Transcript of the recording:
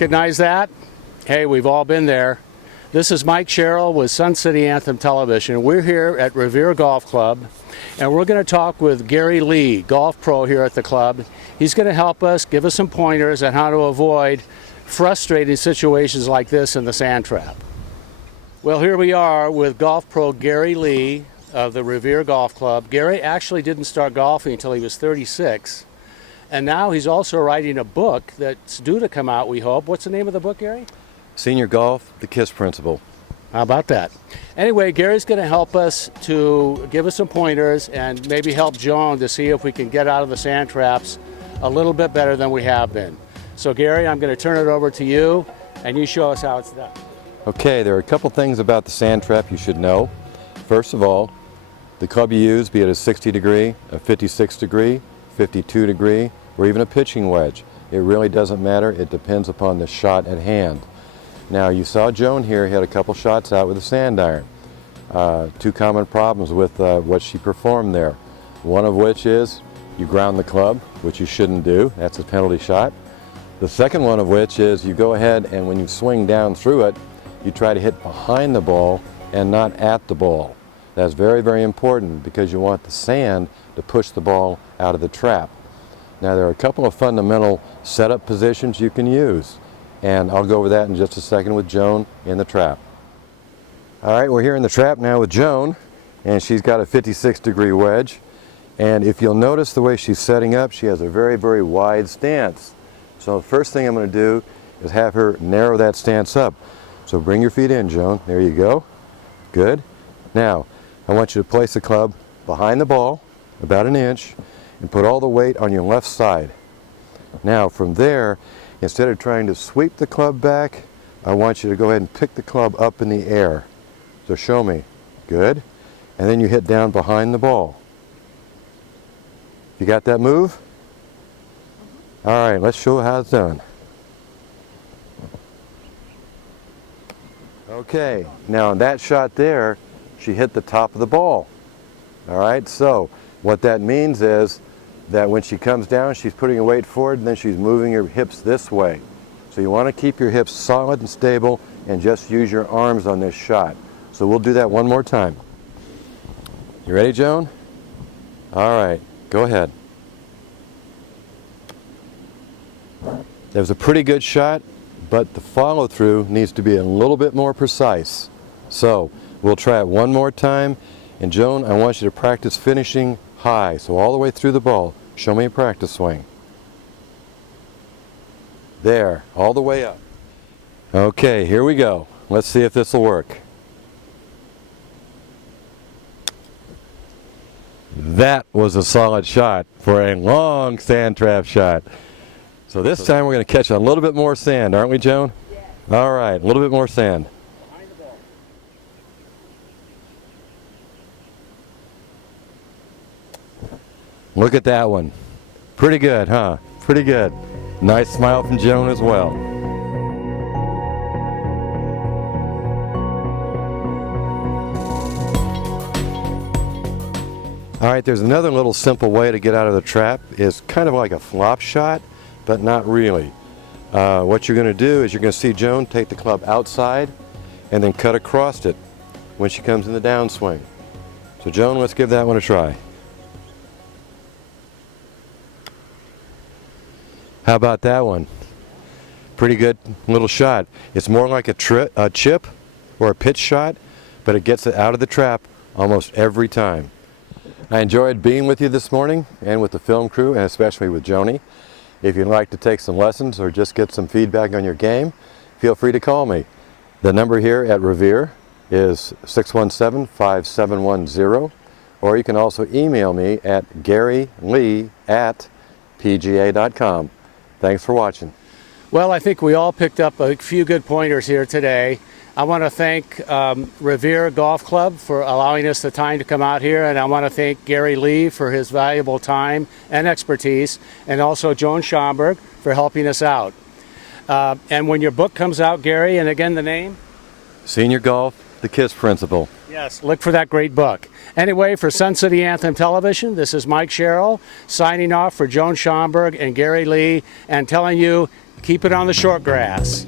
Recognize that? Hey, we've all been there. This is Mike Sherrill with Sun City Anthem Television. We're here at Revere Golf Club, and we're going to talk with Gary Lee, golf pro here at the club. He's going to help us, give us some pointers on how to avoid frustrating situations like this in the sand trap. Well, here we are with golf pro Gary Lee of the Revere Golf Club. Gary actually didn't start golfing until he was 36. And now he's also writing a book that's due to come out, we hope. What's the name of the book, Gary? Senior Golf, The KISS Principle. How about that? Anyway, Gary's going to help us to give us some pointers and maybe help Joan to see if we can get out of the sand traps a little bit better than we have been. So Gary, I'm going to turn it over to you and you show us how it's done. Okay, there are a couple things about the sand trap you should know. First of all, the club you use, be it a 60 degree, a 56 degree, 52 degree, or even a pitching wedge. It really doesn't matter. It depends upon the shot at hand. Now, you saw Joan here had a couple shots out with a sand iron. Two common problems with what she performed there. One of which is you ground the club, which you shouldn't do. That's a penalty shot. The second one of which is you go ahead and when you swing down through it, you try to hit behind the ball and not at the ball. That's very, very important because you want the sand to push the ball out of the trap. Now, there are a couple of fundamental setup positions you can use, and I'll go over that in just a second with Joan in the trap. All right, we're here in the trap now with Joan, and she's got a 56 degree wedge. And if you'll notice the way she's setting up, she has a very, very wide stance. So the first thing I'm going to do is have her narrow that stance up. So bring your feet in, Joan. There you go. Good. Now, I want you to place the club behind the ball, about an inch, and put all the weight on your left side. Now from there, instead of trying to sweep the club back, I want you to go ahead and pick the club up in the air. So show me. Good. And then you hit down behind the ball. You got that move? All right, let's show how it's done. Okay, now in that shot there, she hit the top of the ball. All right, so what that means is that when she comes down, she's putting her weight forward and then she's moving her hips this way. So you want to keep your hips solid and stable and just use your arms on this shot. So we'll do that one more time. You ready, Joan? All right, go ahead. That was a pretty good shot, but the follow through needs to be a little bit more precise. So we'll try it one more time. And Joan, I want you to practice finishing high, so all the way through the ball. Show me a practice swing. There, all the way up. Okay, here we go. Let's see if this will work. That was a solid shot for a long sand trap shot. So this time we're going to catch a little bit more sand, aren't we, Joan? Yeah. All right, a little bit more sand. Behind the ball. Look at that one. Pretty good, huh? Pretty good. Nice smile from Joan as well. All right, there's another little simple way to get out of the trap. It's kind of like a flop shot, but not really. What you're going to do is you're going to see Joan take the club outside and then cut across it when she comes in the downswing. So Joan, let's give that one a try. How about that one? Pretty good little shot. It's more like a chip or a pitch shot, but it gets it out of the trap almost every time. I enjoyed being with you this morning and with the film crew and especially with Joni. If you'd like to take some lessons or just get some feedback on your game, feel free to call me. The number here at Revere is 617-5710, or you can also email me at garylee@pga.com. Thanks for watching. Well, I think we all picked up a few good pointers here today. I want to thank Revere Golf Club for allowing us the time to come out here, and I want to thank Gary Lee for his valuable time and expertise, and also Joan Schomburg for helping us out. And when your book comes out, Gary, and again the name? Senior Golf, The KISS Principle. Yes, look for that great book. Anyway, for Sun City Anthem Television, this is Mike Sherrill signing off for Joan Schomburg and Gary Lee and telling you, Keep it on the short grass.